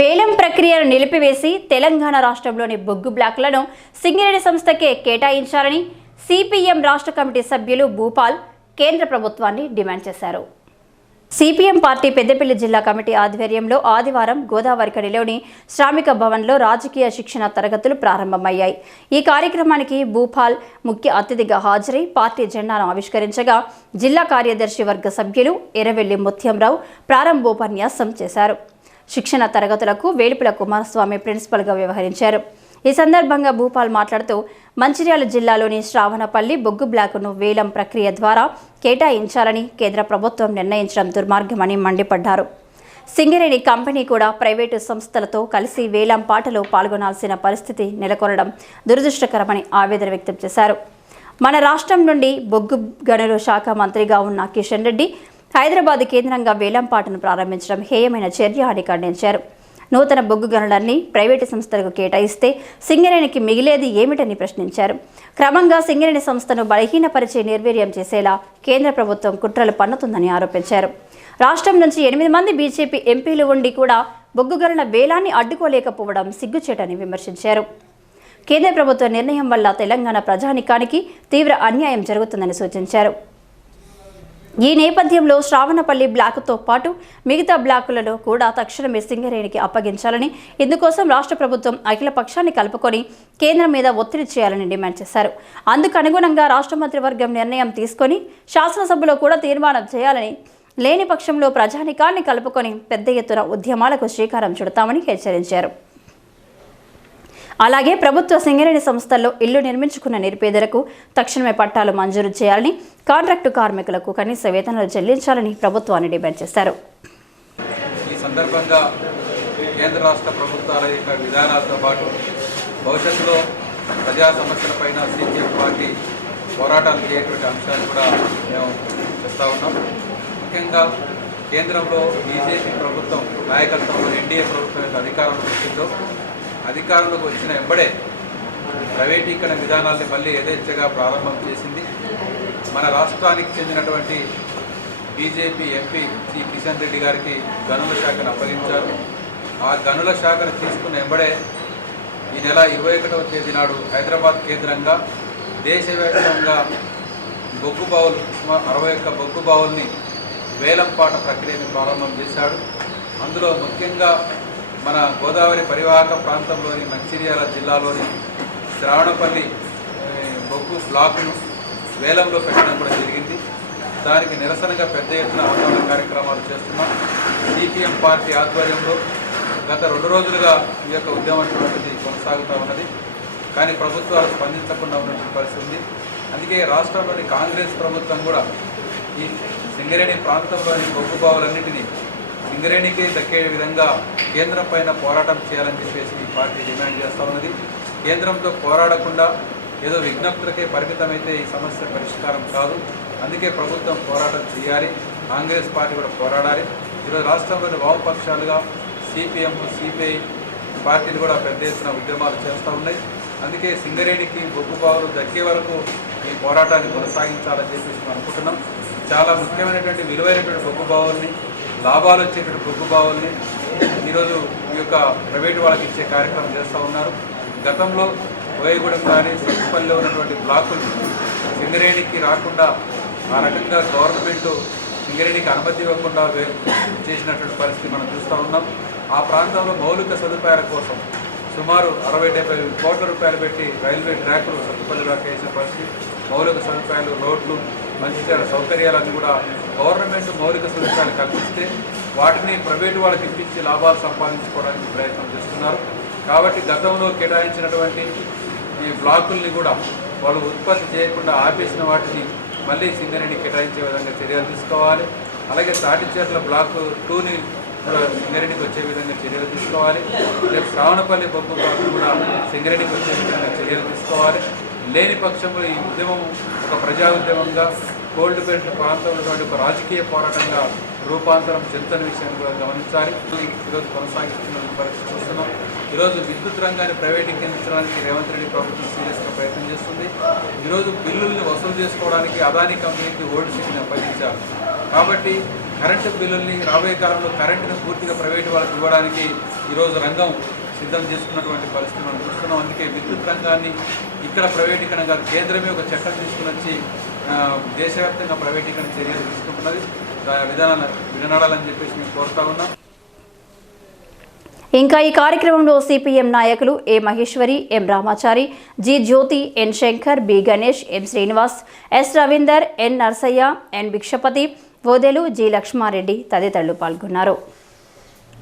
వేలం ప్రక్రియను నిలిపివేసి తెలంగాణ రాష్ట్రంలోని బొగ్గు బ్లాక్లను సింగరేణి సంస్థకే కేటాయించాలని సిపిఎం రాష్ట్ర కమిటీ సభ్యులు భూపాల్ కేంద్ర ప్రభుత్వాన్ని డిమాండ్ చేశారు. సిపిఎం పార్టీ పెద్దపల్లి జిల్లా కమిటీ ఆధ్వర్యంలో ఆదివారం గోదావరికడిలోని శ్రామిక భవన్లో రాజకీయ శిక్షణ తరగతులు ప్రారంభమయ్యాయి. ఈ కార్యక్రమానికి భూపాల్ ముఖ్య అతిథిగా హాజరై పార్టీ జెండాను ఆవిష్కరించగా జిల్లా కార్యదర్శి వర్గ సభ్యులు ఎర్రవెల్లి ముత్యంరావు ప్రారంభోపన్యాసం చేశారు. శిక్షణ తరగతులకు వేలుపుల కుమారస్వామి ప్రిన్సిపల్గా వ్యవహరించారు. ఈ సందర్భంగా భూపాల్ మాట్లాడుతూ మంచిర్యాల జిల్లాలోని శ్రావణపల్లి బొగ్గు బ్లాకును వేలం ప్రక్రియ ద్వారా కేటాయించాలని కేంద్ర ప్రభుత్వం నిర్ణయించడం దుర్మార్గమని మండిపడ్డారు. సింగరేణి కంపెనీ కూడా ప్రైవేటు సంస్థలతో కలిసి వేలం పాటలో పాల్గొనాల్సిన పరిస్థితి నెలకొనడం దురదృష్టకరమని ఆవేదన వ్యక్తం చేశారు. మన రాష్ట్రం నుండి బొగ్గు గనుల శాఖ మంత్రిగా ఉన్న కిషన్ రెడ్డి హైదరాబాద్ కేంద్రంగా వేలంపాటను ప్రారంభించడం హేయమైన చర్య అని ఖండించారు. నూతన బొగ్గు గనులన్నీ ప్రైవేటు సంస్థలకు కేటాయిస్తే సింగరేణికి మిగిలేది ఏమిటని ప్రశ్నించారు. క్రమంగా సింగరేణి సంస్థను బలహీనపరిచే నిర్వీర్యం చేసేలా కేంద్ర ప్రభుత్వం కుట్రలు పన్నుతుందని ఆరోపించారు. రాష్ట్రం నుంచి ఎనిమిది మంది బీజేపీ ఎంపీలు ఉండి కూడా బొగ్గు గనుల వేలాన్ని అడ్డుకోలేకపోవడం సిగ్గుచేటని విమర్శించారు. కేంద్ర ప్రభుత్వ నిర్ణయం వల్ల తెలంగాణ ప్రజానికానికి తీవ్ర అన్యాయం జరుగుతుందని సూచించారు. ఈ నేపథ్యంలో శ్రావణపల్లి బ్లాకుతో పాటు మిగతా బ్లాకులలో కూడా తక్షణమే సింగరేణికి అప్పగించాలని ఇందుకోసం రాష్ట్ర ప్రభుత్వం అఖిల పక్షాన్ని కలుపుకొని కేంద్రం మీద ఒత్తిడి చేయాలని డిమాండ్ చేశారు. అందుకు అనుగుణంగా రాష్ట్ర మంత్రివర్గం నిర్ణయం తీసుకొని శాసనసభలో కూడా తీర్మానం చేయాలని లేని పక్షంలో ప్రజానికాన్ని కలుపుకొని పెద్ద ఎత్తున ఉద్యమాలకు శ్రీకారం చుడతామని హెచ్చరించారు. అలాగే ప్రభుత్వ సింగరేణి సంస్థల్లో ఇల్లు నిర్మించుకున్న నిరుపేదలకు తక్షణమే పట్టాలు మంజూరు చేయాలని కాంట్రాక్టు కార్మికులకు కనీస వేతనాలు చెల్లించాలని ప్రభుత్వాన్ని డిమాండ్ చేశారు. ఈ సందర్భంగా కేంద్ర రాష్ట్ర ప్రభుత్వాల యొక్క విధానాలతో పాటు భవిష్యత్తులో ప్రజా సమస్యలపైన సిపిఎం పార్టీ పోరాటాలు చేయటువంటి అంశాలు కూడా మేము చెప్తా ఉన్నాం. ముఖ్యంగా కేంద్రంలో బీజేపీ ప్రభుత్వం నాయకత్వంలో ఎన్డీఏ ప్రభుత్వం యొక్క అధికారంలో వచ్చిందో అధికారంలోకి వచ్చిన వెంబడే ప్రైవేటీకరణ విధానాల్ని మళ్ళీ యథేచ్ఛగా ప్రారంభం చేసింది. మన రాష్ట్రానికి చెందినటువంటి BJP MP C Kishan Reddy గారికి గనుల శాఖను అప్పగించారు. ఆ గనుల శాఖను తీసుకున్న వెంబడే ఈ నెల ఇరవై ఒకటవ తేదీ నాడు హైదరాబాద్ కేంద్రంగా దేశవ్యాప్తంగా బొగ్గు బావులు అరవై ఒక్క బొగ్గు బావుల్ని వేలంపాట ప్రక్రియను ప్రారంభం చేశాడు. అందులో ముఖ్యంగా మన గోదావరి పరివాహక ప్రాంతంలోని మంచిర్యాల జిల్లాలోని శ్రావణపల్లి బొగ్గు బ్లాక్ను వేలంలో పెట్టడం కూడా జరిగింది. దానికి నిరసనగా పెద్ద ఎత్తున ఆందోళన కార్యక్రమాలు చేస్తున్నాం. సిపిఎం పార్టీ ఆధ్వర్యంలో గత రెండు రోజులుగా ఈ యొక్క ఉద్యమం అటువంటిది కొనసాగుతూ ఉన్నది. కానీ ప్రభుత్వాలు స్పందించకుండా ఉన్నటువంటి పరిస్థితి ఉంది. అందుకే రాష్ట్రంలోని కాంగ్రెస్ ప్రభుత్వం కూడా ఈ సింగరేణి ప్రాంతంలోని బొగ్గు బావులన్నింటినీ సింగరేణికి దక్కే విధంగా కేంద్రం పైన పోరాటం చేయాలని చెప్పేసి ఈ పార్టీ డిమాండ్ చేస్తూ ఉన్నది. కేంద్రంతో పోరాడకుండా ఏదో విజ్ఞప్తులకే పరిమితమైతే ఈ సమస్య పరిష్కారం కాదు. అందుకే ప్రభుత్వం పోరాటం చేయాలి. కాంగ్రెస్ పార్టీ కూడా పోరాడాలి. ఈరోజు రాష్ట్రంలోని వామపక్షాలుగా సిపిఎం సిపిఐ పార్టీలు కూడా పెద్ద ఎత్తున ఉద్యమాలు చేస్తూ ఉన్నాయి. అందుకే సింగరేణికి బొగ్గు బావులు దక్కే వరకు ఈ పోరాటాన్ని కొనసాగించాలని చెప్పేసి మనం అనుకుంటున్నాం. చాలా ముఖ్యమైనటువంటి విలువైనటువంటి బొగ్గు బావుల్ని లాభాలు వచ్చేటువంటి బొగ్గుబావుల్ని ఈరోజు ఈ యొక్క ప్రైవేటు వాళ్ళకి ఇచ్చే కార్యక్రమం చేస్తూ ఉన్నారు. గతంలో ఓయగూడెం కానీ సత్తుపల్లిలో ఉన్నటువంటి బ్లాకులు సింగరేణికి రాకుండా ఆ రకంగా గవర్నమెంట్ సింగరేణికి అనుమతి ఇవ్వకుండా చేసినటువంటి పరిస్థితి మనం చూస్తూ ఉన్నాం. ఆ ప్రాంతంలో మౌలిక సదుపాయాల కోసం సుమారు అరవై డెబ్బై కోట్ల రూపాయలు పెట్టి రైల్వే ట్రాకులు సత్తుపల్లి దాకా వేసిన పరిస్థితి. మౌలిక సదుపాయాలు రోడ్లు మంచి చెడ్డ సౌకర్యాలన్నీ కూడా గవర్నమెంట్ మౌలిక సదుపాయాలు కల్పిస్తే వాటిని ప్రైవేటు వాళ్ళకి ఇప్పించి లాభాలు సంపాదించుకోవడానికి ప్రయత్నం చేస్తున్నారు. కాబట్టి గతంలో కేటాయించినటువంటి ఈ బ్లాకుల్ని కూడా వాళ్ళు ఉత్పత్తి చేయకుండా ఆపేసిన వాటిని మళ్ళీ సింగరేణి కేటాయించే విధంగా చర్యలు తీసుకోవాలి. అలాగే తాటిచేర్ల బ్లాక్ టూని కూడా సింగరేణికి వచ్చే విధంగా చర్యలు తీసుకోవాలి. రేపు శ్రావణపల్లి బొబ్బు బ్లాక్ కూడా సింగరేణికి వచ్చే విధంగా చర్యలు తీసుకోవాలి. లేని పక్షంలో ఈ ఉద్యమం ఒక ప్రజా ఉద్యమంగా కోల్డ్ బెల్ట్ ప్రాంతంలో ఒక రాజకీయ పోరాటంగా రూపాంతరం చెందని విషయాన్ని కూడా గమనించాలి. ఈరోజు కొనసాగిస్తున్న పరిస్థితి చూస్తున్నాం. ఈరోజు విద్యుత్ రంగాన్ని ప్రైవేటీకరించడానికి రేవంత్ రెడ్డి ప్రభుత్వం సీరియస్గా ప్రయత్నం చేస్తుంది. ఈరోజు బిల్లుల్ని వసూలు చేసుకోవడానికి అదానీ కంపెనీకి ఓల్డ్ సిటీని అప్పగించారు కాబట్టి కరెంటు బిల్లుల్ని రాబోయే కాలంలో కరెంటును పూర్తిగా ప్రైవేటు వాళ్ళకి ఇవ్వడానికి ఈరోజు రంగం సిద్ధం చేసుకున్నటువంటి పరిస్థితి మనం చూస్తున్నాం. అందుకే విద్యుత్ రంగాన్ని ఇక్కడ ప్రైవేటీకరణ కాదు కేంద్రమే ఒక చట్టం తీసుకుని వచ్చి దేశవ్యాప్తంగా ప్రైవేటీకరణ చర్యలు తీసుకుంటున్నది. ఆ విధానాలు వినడాలని చెప్పేసి మేము కోరుతా ఉన్నాం. ఇంకా ఈ కార్యక్రమంలో సిపిఎం నాయకులు A Maheshwari M Ramachari G Jyothi N Shankar B Ganesh M Srinivas S Ravinder N Narsaiah N Bhikshapathi Odelu G Lakshmareddy తదితరులు పాల్గొన్నారు.